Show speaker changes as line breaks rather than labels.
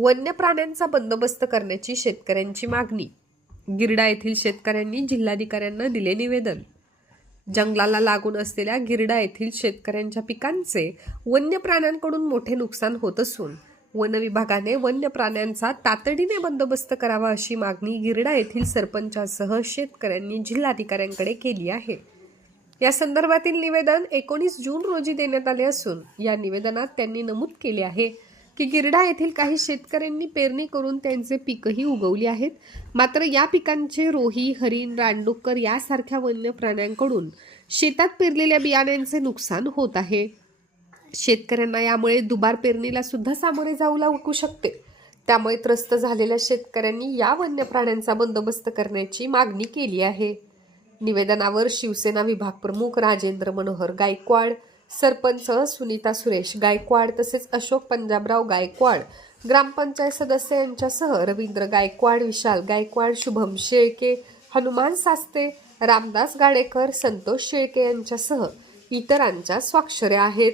वन्य प्राण्यांचा बंदोबस्त करण्याची शेतकऱ्यांची मागणी. गिरडा येथील शेतकऱ्यांनी जिल्हाधिकाऱ्यांना दिले निवेदन. जंगलाला लागून असलेल्या गिरडा येथील शेतकऱ्यांच्या पिकांचे वन्य प्राण्यांकडून मोठे नुकसान होत असून वन विभागाने वन्य प्राण्यांचा तातडीने बंदोबस्त करावा अशी मागणी गिरडा येथील सरपंचासह शेतकऱ्यांनी जिल्हाधिकाऱ्यांकडे केली आहे. या संदर्भातील निवेदन एकोणीस जून रोजी देण्यात आले असून या निवेदनात त्यांनी नमूद केले आहे. की गिरडा येथील काही शेतकऱ्यांनी पेरणी करून त्यांचे पीकही उगवली आहेत. मात्र या पिकांचे रोही हरिण रानडुक्कर यासारख्या वन्य प्राण्यांकडून शेतात पेरलेल्या बियाण्यांचे नुकसान होत आहे. शेतकऱ्यांना यामुळे दुबार पेरणीला सुद्धा सामोरे जाऊ लागू शकते. त्यामुळे त्रस्त झालेल्या शेतकऱ्यांनी या वन्य प्राण्यांचा बंदोबस्त करण्याची मागणी केली आहे. निवेदनावर शिवसेना विभाग प्रमुख राजेंद्र मनोहर गायकवाड सरपंच सुनीता सुरेश गायकवाड तसेच अशोक पंजाबराव गायकवाड ग्रामपंचायत सदस्य यांच्यासह रवींद्र गायकवाड विशाल गायकवाड शुभम शेळके हनुमान सास्ते रामदास गाडेकर संतोष शेळके यांच्यासह इतरांच्या स्वाक्षऱ्या आहेत.